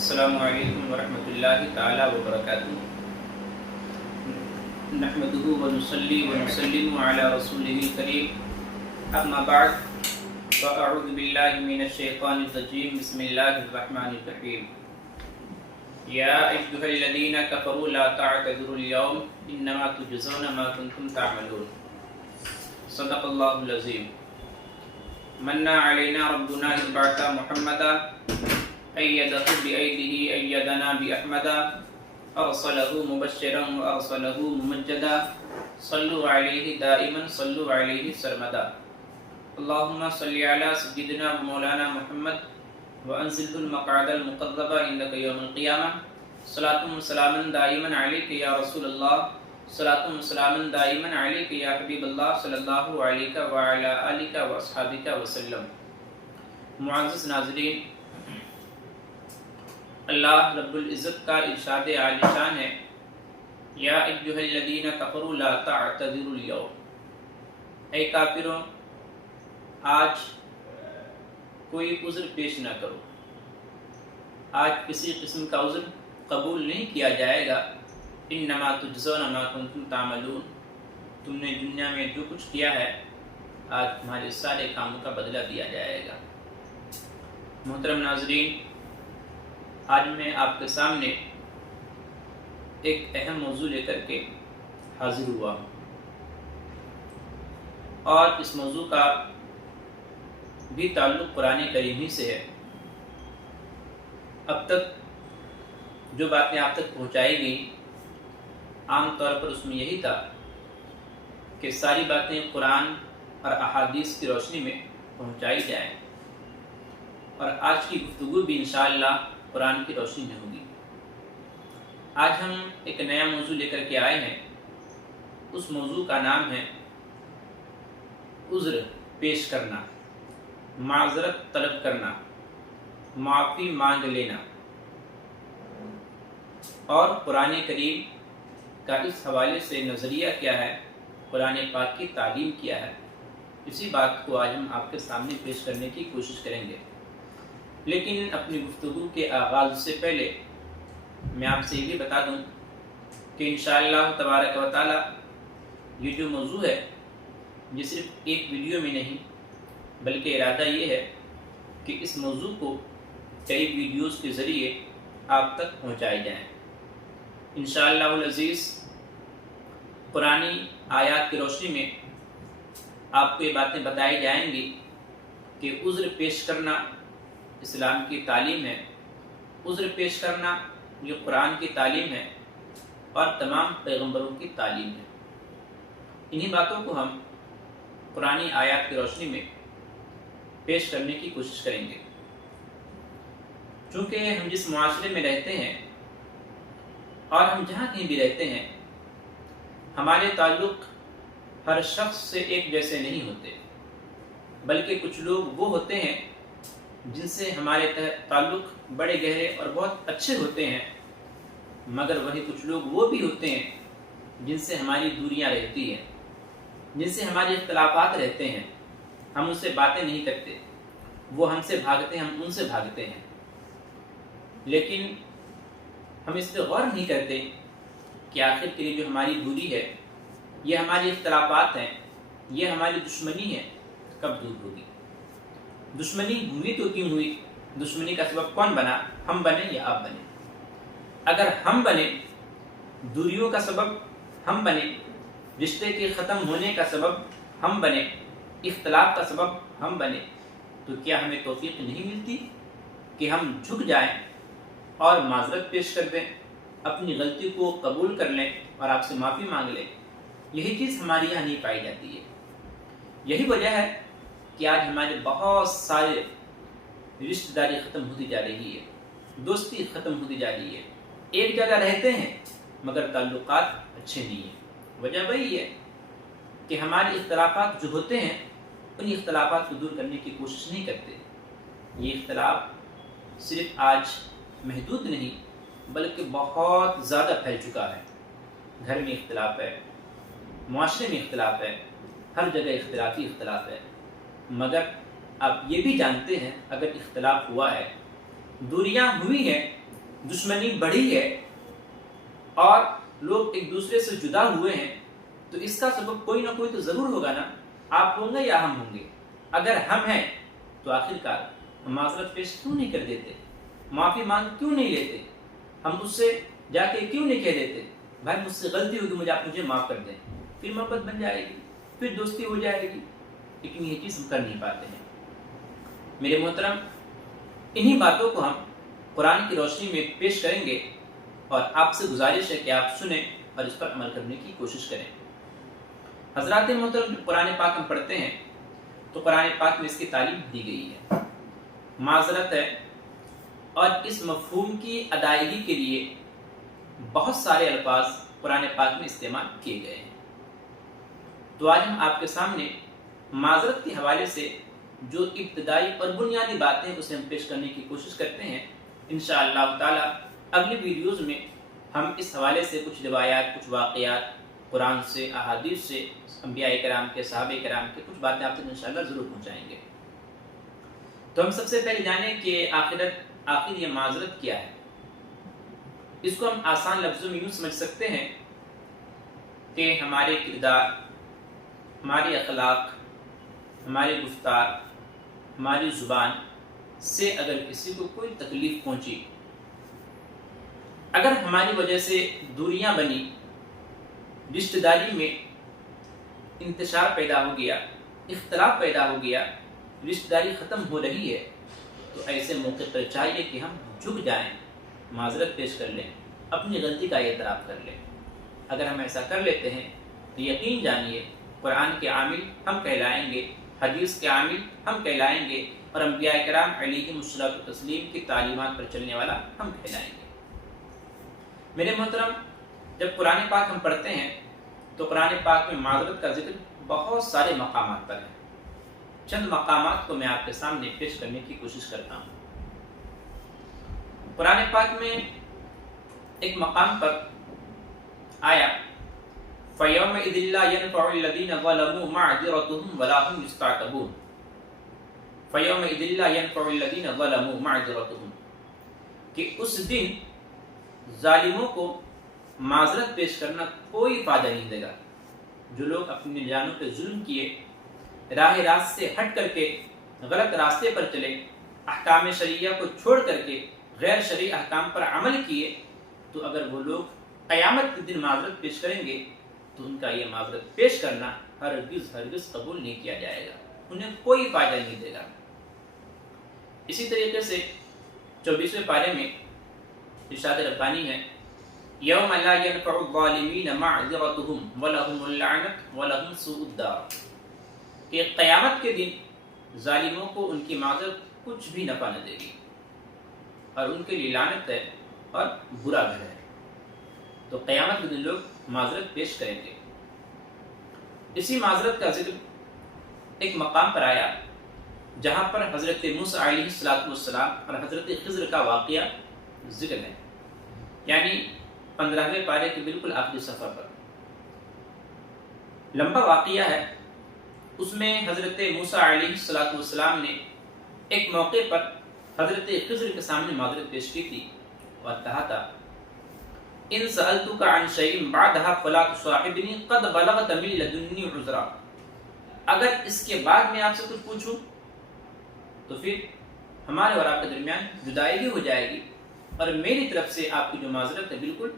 السلام علیکم ورحمۃ اللہ تعالی وبرکاتہ۔ نحمده ونصلي ونسلم على رسوله الكريم، اما بعد فاعوذ باللہ من الشیطان الرجیم، بسم اللہ الرحمن الرحیم۔ یا ایھا الذین کفروا لا تعتذروا اليوم انما تجزون ما کنتم تعملون۔ صدق اللہ العظیم۔ من علینا ربنا اذ بعث محمدا أيده بأيده أيدنا بأحمدا أرسله مبشرا وأرسله ممجدا صلوا عليه دائما صلوا عليه سرمدا۔ اللهم صل على سيدنا ومولانا محمد وأنزله المقعد المقرب عندك يوم القيامة صلاة وسلاما دائما عليك يا رسول الله، صلاة وسلاما دائما عليك يا حبيب الله صلى الله عليك وعلى آلك وأصحابك وسلم۔ معزز ناظرین، اللہ رب العزت کا ارشاد عالی شان ہے، یا ایھا الذین کفروا لا تعتذروا اليوم، اے کافروں آج کوئی عذر پیش نہ کرو، آج کسی قسم کا عذر قبول نہیں کیا جائے گا۔ انما تجزون ما کنتم تعملون، تم نے دنیا میں جو کچھ کیا ہے آج تمہارے سارے کاموں کا بدلہ دیا جائے گا۔ محترم ناظرین، آج میں آپ کے سامنے ایک اہم موضوع لے کر کے حاضر ہوا ہوں، اور اس موضوع کا بھی تعلق قرآن کریم ہی سے ہے۔ اب تک جو باتیں آپ تک پہنچائی گئیں عام طور پر اس میں یہی تھا کہ ساری باتیں قرآن اور احادیث کی روشنی میں پہنچائی جائیں، اور آج کی گفتگو بھی انشاءاللہ قرآن کی روشنی میں ہوگی۔ آج ہم ایک نیا موضوع لے کر کے آئے ہیں، اس موضوع کا نام ہے عذر پیش کرنا، معذرت طلب کرنا، معافی مانگ لینا، اور قرآن کریم کا اس حوالے سے نظریہ کیا ہے، قرآن پاک کی تعلیم کیا ہے، اسی بات کو آج ہم آپ کے سامنے پیش کرنے کی کوشش کریں گے۔ لیکن اپنی گفتگو کے آغاز سے پہلے میں آپ سے یہ بھی بتا دوں کہ انشاءاللہ تبارک و تعالی یہ جو موضوع ہے یہ صرف ایک ویڈیو میں نہیں، بلکہ ارادہ یہ ہے کہ اس موضوع کو کئی ویڈیوز کے ذریعے آپ تک پہنچائے جائیں۔ انشاءاللہ العزیز قرآنی آیات کی روشنی میں آپ کو یہ باتیں بتائی جائیں گی کہ عذر پیش کرنا اسلام کی تعلیم ہے، عذر پیش کرنا یہ قرآن کی تعلیم ہے اور تمام پیغمبروں کی تعلیم ہے۔ انہی باتوں کو ہم قرآنی آیات کی روشنی میں پیش کرنے کی کوشش کریں گے۔ چونکہ ہم جس معاشرے میں رہتے ہیں اور ہم جہاں کہیں بھی رہتے ہیں، ہمارے تعلق ہر شخص سے ایک جیسے نہیں ہوتے، بلکہ کچھ لوگ وہ ہوتے ہیں جن سے ہمارے تعلق بڑے گہرے اور بہت اچھے ہوتے ہیں، مگر وہی کچھ لوگ وہ بھی ہوتے ہیں جن سے ہماری دوریاں رہتی ہیں، جن سے ہمارے اختلافات رہتے ہیں، ہم ان سے باتیں نہیں کرتے، وہ ہم سے بھاگتے ہیں، ہم ان سے بھاگتے ہیں، لیکن ہم اس پہ غور نہیں کرتے کہ آخر کے لیے جو ہماری دوری ہے، یہ ہماری اختلافات ہیں، یہ ہماری دشمنی ہے، کب دور ہوگی؟ دشمنی ہوئی تو کیوں ہوئی؟ دشمنی کا سبب کون بنا؟ ہم بنے یا آپ بنے؟ اگر ہم بنے، دوریوں کا سبب ہم بنے، رشتے کے ختم ہونے کا سبب ہم بنے، اختلاف کا سبب ہم بنے، تو کیا ہمیں توفیق نہیں ملتی کہ ہم جھک جائیں اور معذرت پیش کر دیں، اپنی غلطی کو قبول کر لیں اور آپ سے معافی مانگ لیں؟ یہی چیز ہمارے یہاں نہیں پائی جاتی ہے۔ یہی وجہ ہے کہ آج ہمارے بہت سارے رشتہ داری ختم ہوتی جا رہی ہے، دوستی ختم ہوتی جا رہی ہے، ایک جگہ رہتے ہیں مگر تعلقات اچھے نہیں ہیں۔ وجہ وہی ہے کہ ہمارے اختلافات جو ہوتے ہیں ان اختلافات کو دور کرنے کی کوشش نہیں کرتے۔ یہ اختلاف صرف آج محدود نہیں بلکہ بہت زیادہ پھیل چکا ہے۔ گھر میں اختلاف ہے، معاشرے میں اختلاف ہے، ہر جگہ اختلافی اختلاف ہے، مگر آپ یہ بھی جانتے ہیں اگر اختلاف ہوا ہے، دوریاں ہوئی ہیں، دشمنی بڑھی ہے اور لوگ ایک دوسرے سے جدا ہوئے ہیں، تو اس کا سبب کوئی نہ کوئی تو ضرور ہوگا نا، آپ ہوں گے یا ہم ہوں گے۔ اگر ہم ہیں تو آخر کار ہم معذرت پیش کیوں نہیں کر دیتے، معافی مانگ کیوں نہیں لیتے، ہم اس سے جا کے کیوں نہیں کہہ دیتے بھائی مجھ سے غلطی ہوگی، آپ مجھے معاف کر دیں، پھر محبت بن جائے گی، پھر دوستی ہو جائے گی۔ لیکن یہ چیز ہم کر نہیں پاتے ہیں۔ میرے محترم، انہی باتوں کو ہم قرآن کی روشنی میں پیش کریں گے، اور آپ سے گزارش ہے کہ آپ سنیں اور اس پر عمل کرنے کی کوشش کریں۔ حضرات محترم، قرآن پاک ہم پڑھتے ہیں تو قرآن پاک میں اس کی تعلیم دی گئی ہے، معذرت ہے، اور اس مفہوم کی ادائیگی کے لیے بہت سارے الفاظ قرآن پاک میں استعمال کیے گئے ہیں۔ تو آج ہم آپ کے سامنے معذرت کے حوالے سے جو ابتدائی اور بنیادی باتیں اسے ہم پیش کرنے کی کوشش کرتے ہیں۔ انشاءاللہ تعالی اگلی ویڈیوز میں ہم اس حوالے سے کچھ روایات، کچھ واقعات قرآن سے، احادیث سے، انبیاء کرام کے، صحابہ کرام کے کچھ باتیں آپ تک انشاءاللہ ضرور پہنچائیں گے۔ تو ہم سب سے پہلے جانیں کہ آخر یہ معذرت کیا ہے۔ اس کو ہم آسان لفظوں میں یوں سمجھ سکتے ہیں کہ ہمارے کردار، ہمارے اخلاق، ہمارے گفتار، ہماری زبان سے اگر کسی کو کوئی تکلیف پہنچی، اگر ہماری وجہ سے دوریاں بنی، رشتہ داری میں انتشار پیدا ہو گیا، اختلاف پیدا ہو گیا، رشتہ داری ختم ہو رہی ہے، تو ایسے موقع پر چاہیے کہ ہم جھک جائیں، معذرت پیش کر لیں، اپنی غلطی کا اعتراف کر لیں۔ اگر ہم ایسا کر لیتے ہیں تو یقین جانیے قرآن کے عامل ہم کہلائیں گے، حدیث کے عامل ہم کہلائیں گے، اور انبیاء کرام علیہم الصلوۃ والتسلیم کی تعلیمات پر چلنے والا ہم کہلائیں گے۔ میرے محترم، جب قرآن پاک ہم پڑھتے ہیں تو قرآن پاک میں معذرت کا ذکر بہت سارے مقامات پر ہے۔ چند مقامات کو میں آپ کے سامنے پیش کرنے کی کوشش کرتا ہوں۔ قرآن پاک میں ایک مقام پر آیا فَيَوْمَئِذٍ لَا يَنْفَعُ الَّذِينَ ظَلَمُوا مَعْذِرَتُهُمْ وَلَا هُمْ يُسْتَعْتَبُونَ۔ فَيَوْمَئِذٍ لَا يَنْفَعُ الَّذِينَ ظَلَمُوا مَعْذِرَتُهُمْ، کہ اس دن ظالموں کو معذرت پیش کرنا کوئی فائدہ نہیں دے گا۔ جو لوگ اپنی جانوں پہ ظلم کیے، راہ راست سے ہٹ کر کے غلط راستے پر چلے، احکام شرعیہ کو چھوڑ کر کے غیر شرعی احکام پر عمل کیے، تو اگر وہ لوگ قیامت کے دن معذرت پیش کریں گے تو ان کا یہ معذرت پیش کرنا ہرگز قبول نہیں کیا جائے گا، انہیں کوئی فائدہ نہیں دے گا۔ اسی طریقے سے 24ویں پارے میں ارشاد ربانی ہے یوم لا ينفع الظالمین معذرتهم ولهم اللعنۃ ولهم سوء الدار، کہ قیامت کے دن ظالموں کو ان کی معذرت کچھ بھی نفع نہ دے گی، اور ان کے لیے لعنت ہے اور برا گھر ہے۔ تو قیامت کے دن لوگ معذرت پیش کریں گے۔ اسی معذرت کا ذکر ایک مقام پر آیا جہاں پر حضرت موسیٰ علیہ السلام اور حضرت خضر کا واقعہ ذکر ہے، یعنی 15ویں پارے کے بالکل آخری صفحہ پر لمبا واقعہ ہے۔ اس میں حضرت موسیٰ علیہ السلام نے ایک موقع پر حضرت خضر کے سامنے معذرت پیش کی تھی اور کہا تھا ان سألتک عن شیء بعدها فلا تصاحبنی قد بلغت من لدنی عذرا، اگر اس کے بعد میں آپ سے کچھ پوچھوں تو پھر ہمارے اور آپ کے درمیان جدائی ہو جائے گی، اور میری طرف سے آپ کی جو معذرت ہے بالکل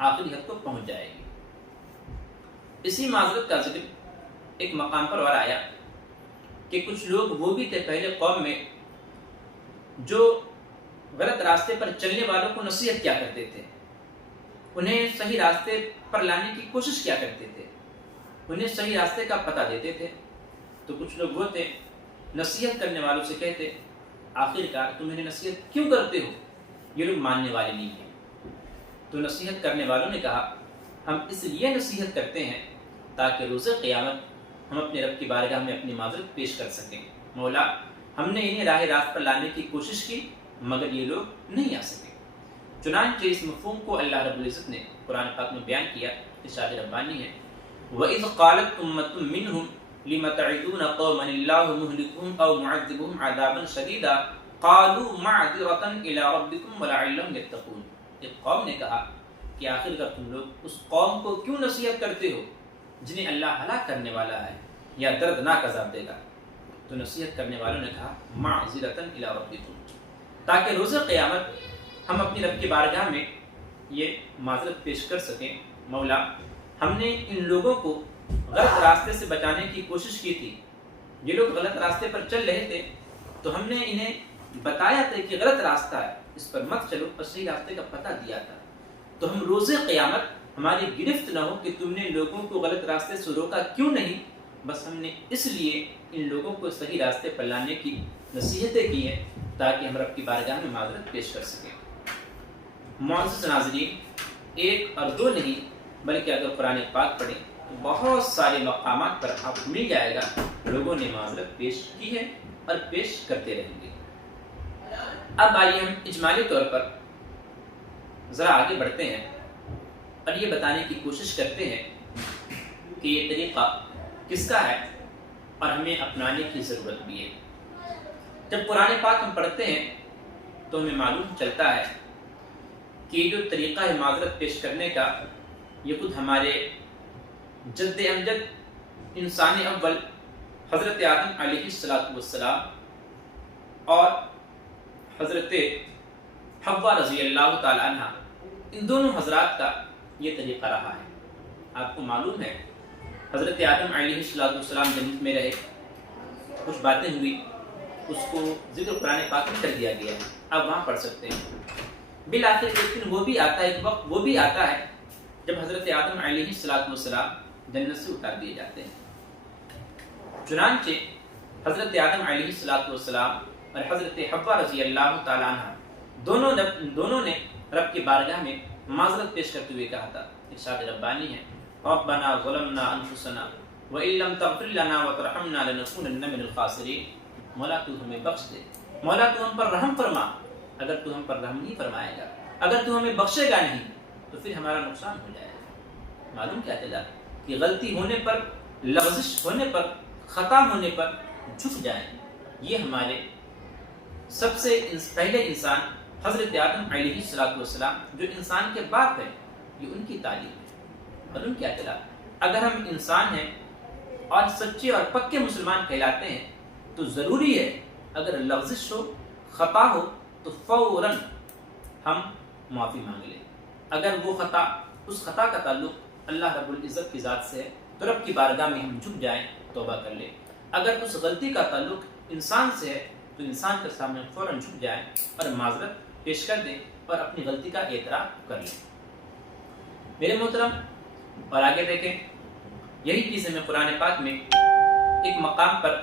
آخری حد کو پہنچ جائے گی۔ اسی معذرت کا ذکر ایک مقام پر اور آیا کہ کچھ لوگ وہ بھی تھے پہلے قوم میں جو غلط راستے پر چلنے والوں کو نصیحت کیا کرتے تھے، انہیں صحیح راستے پر لانے کی کوشش کیا کرتے تھے، انہیں صحیح راستے کا پتہ دیتے تھے۔ تو کچھ لوگ وہ تھے نصیحت کرنے والوں سے کہتے آخرکار تم انہیں نصیحت کیوں کرتے ہو، یہ لوگ ماننے والے نہیں ہیں۔ تو نصیحت کرنے والوں نے کہا ہم اس لیے نصیحت کرتے ہیں تاکہ روز قیامت ہم اپنے رب کی بارگاہ میں اپنی معذرت پیش کر سکیں، مولا ہم نے انہیں راہ راست پر لانے کی کوشش کی مگر یہ لوگ نہیں آ سکے۔ چنانچہ اس مفہوم کو اللہ رب العزت نے قرآن پاک میں بیان کیا۔ ارشاد ربانی ہے وَإِذْ قَالَتْ أُمَّةٌ مِّنْهُمْ لِمَ تَعِظُونَ قَوْمًا اللَّهُ مُهْلِكُهُمْ أَوْ مُعَذِّبُهُمْ عَذَابًا شَدِيدًا قالوا معذرة إلى ربكم ولعلهم يتقون. ایک قوم نے کہا کہ آخر کر تم لوگ اس قوم کو کیوں نصیحت کرتے ہو جنہیں اللہ ہلاک کرنے والا ہے یا دردناک عذاب دے گا. تو نصیحت کرنے والوں نے کہا معذرة إلى ربكم، تاکہ روز قیامت ہم اپنی رب کی بارگاہ میں یہ معذرت پیش کر سکیں، مولا ہم نے ان لوگوں کو غلط راستے سے بچانے کی کوشش کی تھی. یہ لوگ غلط راستے پر چل رہے تھے تو ہم نے انہیں بتایا تھا کہ غلط راستہ ہے، اس پر مت چلو، اور صحیح راستے کا پتہ دیا تھا. تو ہم روز قیامت ہماری گرفت نہ ہو کہ تم نے لوگوں کو غلط راستے سے روکا کیوں نہیں، بس ہم نے اس لیے ان لوگوں کو صحیح راستے پر لانے کی نصیحتیں کی ہیں تاکہ ہم رب کی بارگاہ میں معذرت پیش کر سکیں. معزز ناظرین، ایک اور دو نہیں بلکہ اگر قرآن پاک پڑھیں تو بہت سارے مقامات پر آپ کو مل جائے گا لوگوں نے معذرت پیش کی ہے اور پیش کرتے رہیں گے. اب آئیے ہم اجمالی طور پر ذرا آگے بڑھتے ہیں اور یہ بتانے کی کوشش کرتے ہیں کہ یہ طریقہ کس کا ہے اور ہمیں اپنانے کی ضرورت بھی ہے. جب قرآن پاک ہم پڑھتے ہیں تو ہمیں معلوم چلتا ہے کہ یہ جو طریقہ ہے معذرت پیش کرنے کا، یہ خود ہمارے جد امجد انسان اول حضرت آدم علیہ السلام اور حضرت حوا رضی اللہ تعالی عنہ، ان دونوں حضرات کا یہ طریقہ رہا ہے. آپ کو معلوم ہے حضرت آدم علیہ السلام جنت میں رہے، کچھ باتیں ہوئی، اس کو ذکر قرآن پاک میں کر دیا گیا ہے، آپ وہاں پڑھ سکتے ہیں. بالآخر ایک دن وہ بھی آتا ہے، ایک وقت وہ بھی آتا ہے جب حضرت آدم علیہ السلام جنت سے اتار دیے جاتے ہیں. چنانچہ حضرت آدم علیہ السلام اور حضرت حوا رضی اللہ تعالیٰ عنہ دونوں نے رب کی بارگاہ میں معذرت پیش کرتے ہوئے کہا تھا. ارشاد ربانی ہے ربنا ظلمنا انفسنا وان لم تغفر لنا وترحمنا لنكونن من الخاسرین. مولا تو ہمیں بخش دے، مولا تو ہم پر رحم فرما، اگر تو ہم پر رحم نہیں فرمائے گا، اگر تو ہمیں بخشے گا نہیں تو پھر ہمارا نقصان ہو جائے گا. معلوم کیا چلا کہ غلطی ہونے پر، لغزش ہونے پر، خطا ہونے پر جھک جائیں. یہ ہمارے سب سے پہلے انسان حضرت آدم علیہ السلام جو انسان کے باپ ہیں، یہ ان کی تعلیم ہے. معلوم کیا چلا اگر ہم انسان ہیں اور سچے اور پکے مسلمان کہلاتے ہیں تو ضروری ہے اگر لغزش ہو، خطا ہو تو فوراً ہم معافی مانگ لیں. اگر وہ خطا، اس خطا کا تعلق اللہ رب العزت کی ذات سے ہے تو رب کی بارگاہ میں ہم جھک جائیں، توبہ کر لیں. اگر اس غلطی کا تعلق انسان سے ہے تو انسان کے سامنے فوراً جھک جائیں اور معذرت پیش کر دیں اور اپنی غلطی کا اعتراف کر لیں. میرے محترم، اور آگے دیکھیں، یہی چیز ہمیں قرآن پاک میں ایک مقام پر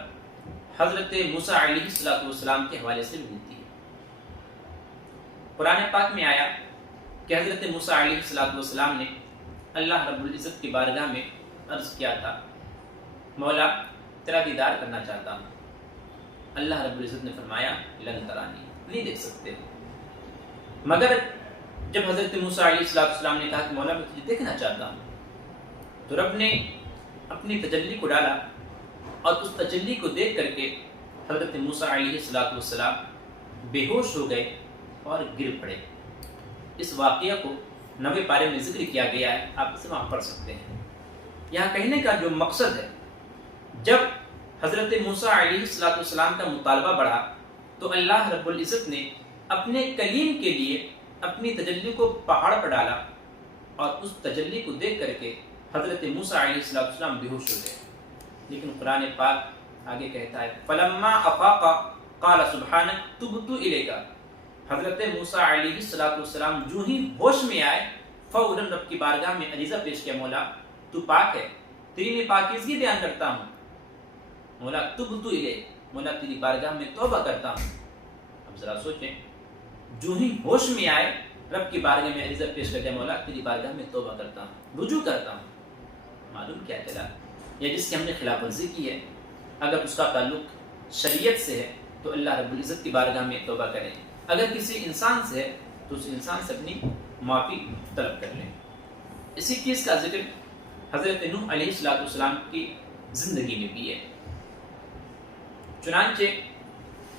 حضرت موسیٰ علیہ السلام کے حوالے سے ملتی ہے. قرآن پاک میں آیا کہ حضرت موسیٰ علیہ السلام نے اللہ رب العزت کی بارگاہ میں عرض کیا تھا، مولا تیرا دیدار کرنا چاہتا ہوں. اللہ رب العزت نے فرمایا لن ترانی، نہیں دیکھ سکتے، مگر جب حضرت موسیٰ علیہ السلام نے کہا کہ مولا میں تجھے دیکھنا چاہتا ہوں تو رب نے اپنی تجلی کو ڈالا اور اس تجلی کو دیکھ کر کے حضرت موسیٰ علیہ السلام بے ہوش ہو گئے اور گر پڑے. اس واقعہ کو 9ویں پارے میں ذکر کیا گیا ہے، آپ اسے وہاں پڑھ سکتے ہیں. یہاں کہنے کا جو مقصد ہے، جب حضرت موسیٰ علیہ السلام کا مطالبہ بڑھا تو اللہ رب العزت نے اپنے کلیم کے لیے اپنی تجلی کو پہاڑ پر ڈالا اور اس تجلی کو دیکھ کر کے حضرت موسیٰ علیہ السلام بے ہوش ہو گئے. لیکن قرآن پاک آگے کہتا ہے فلما افاق قال سبحانک تبت الیک. حضرت موسیٰ علیہ السلام جو ہی ہوش میں آئے فوراً رب کی بارگاہ میں عریضہ پیش کیا، مولا تو پاک ہے، تیری میں پاکیزگی بیان کرتا ہوں، مولا تبت الیک، مولا تیری بارگاہ میں توبہ کرتا ہوں. اب ذرا سوچیں، جو ہی ہوش میں آئے رب کی بارگاہ میں عریضہ پیش کر دیا، مولا تیری بارگاہ میں توبہ کرتا ہوں، رجوع کرتا ہوں. معلوم کیا چلا، یا جس کی ہم نے خلاف ورزی کی ہے اگر اس کا تعلق شریعت سے ہے تو اللہ رب العزت کی بارگاہ میں توبہ کریں. اگر کسی انسان سے ہے تو اس انسان سے اپنی معافی طلب کر لیں. اسی چیز کا ذکر حضرت نوح علیہ السلام کی زندگی میں بھی ہے. چنانچہ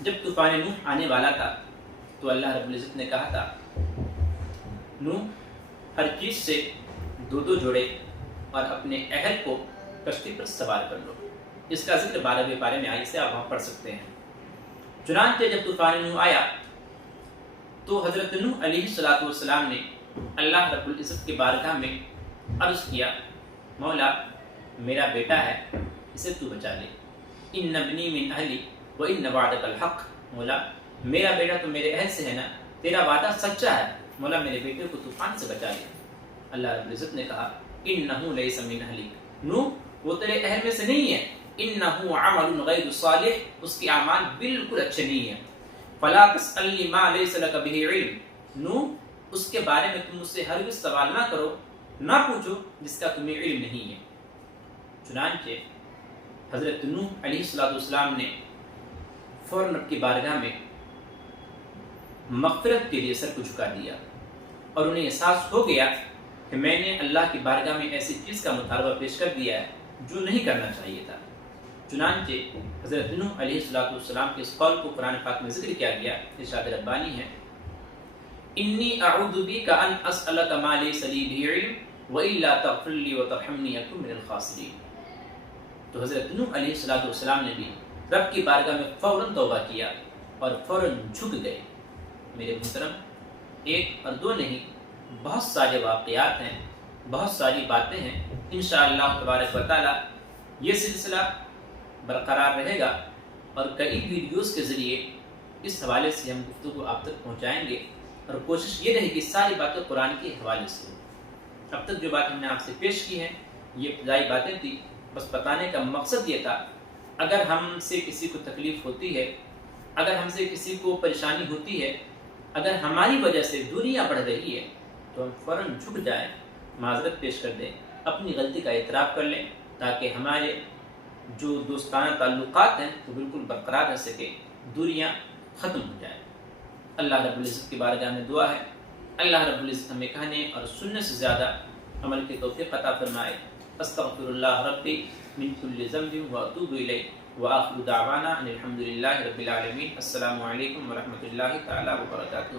جب طوفان نوح آنے والا تھا تو اللہ رب العزت نے کہا تھا نوح ہر چیز سے دو دو جوڑے اور اپنے اہل کو کشتی پر سوار کر لو. اس کا ذکر 12ویں پارے میں آئی سے آپ وہاں پڑھ سکتے ہیں. چنانچہ جب طوفان نوح آیا تو حضرت نوح علیہ السلام نے اللہ رب العزت کی بارگاہ میں عرض کیا مولا میرا بیٹا ہے اسے تو بچا لے. ان ابنی من اہلی و ان وعدک الحق. مولا میرا بیٹا تو میرے اہل سے ہے نا, تیرا وعدہ سچا ہے, مولا میرے بیٹے کو طوفان سے بچا لے. اللہ رب العزت نے کہا انہ لیس من اہلک. نوح وہ تیرے اہل میں سے نہیں ہے. انہ عمل غیر صالح, اس کی اعمال بالکل اچھے نہیں ہیں. فلا تسألنی ما لیس لک بہ علم. نوح اس کے بارے میں تم مجھ سے ہرگز سوال نہ کرو, نہ پوچھو جس کا تمہیں علم نہیں ہے. چنانچہ حضرت نوح علیہ السلام نے فوراً رب کی بارگاہ میں مغفرت کے لیے سر کو جھکا دیا اور انہیں احساس ہو گیا کہ میں نے اللہ کی بارگاہ میں ایسی چیز کا مطالبہ پیش کر دیا ہے جو نہیں کرنا چاہیے تھا. چنانچہ حضرت نوح علیہ السلام کے اس قول کو قرآن پاک میں ذکر کیا گیا. ارشاد ربانی ہے انی اعوذ بک ان اسألک ما لیس لی بہ علم والا تغفر لی وترحمنی اکن من الخاسرین. تو حضرت نوح علیہ السلام نے بھی رب کی بارگاہ میں فوراً توبہ کیا اور فوراً جھک گئے. میرے محترم, ایک اور دو نہیں, بہت سارے واقعات ہیں, بہت ساری باتیں ہیں. انشاءاللہ تبارک و تعالی یہ سلسلہ برقرار رہے گا اور کئی ویڈیوز کے ذریعے اس حوالے سے ہم گفتگو آپ تک پہنچائیں گے اور کوشش یہ رہے گی ساری باتیں قرآن کے حوالے سے. اب تک جو بات ہم نے آپ سے پیش کی ہیں یہ ابتدائی باتیں تھی, بس بتانے کا مقصد یہ تھا اگر ہم سے کسی کو تکلیف ہوتی ہے, اگر ہم سے کسی کو پریشانی ہوتی ہے, اگر ہماری وجہ سے دوریاں بڑھ رہی ہے تو ہم فوراً جھک جائیں, معذرت پیش کر دیں, اپنی غلطی کا اعتراف کر لیں تاکہ ہمارے جو دوستانہ تعلقات ہیں وہ بالکل برقرار رہ سکے, دوریاں ختم ہو جائیں. اللہ رب العزت کی بارگاہ میں دعا ہے اللہ رب العزت ہمیں کہنے اور سننے سے زیادہ عمل کی توفیق عطا فرمائے. استغفر اللہ ربی من کل ذنب واتوب الیہ وآخر دعوانا ان الحمد للہ رب العالمین. السلام علیکم ورحمۃ اللہ تعالی وبرکاتہ.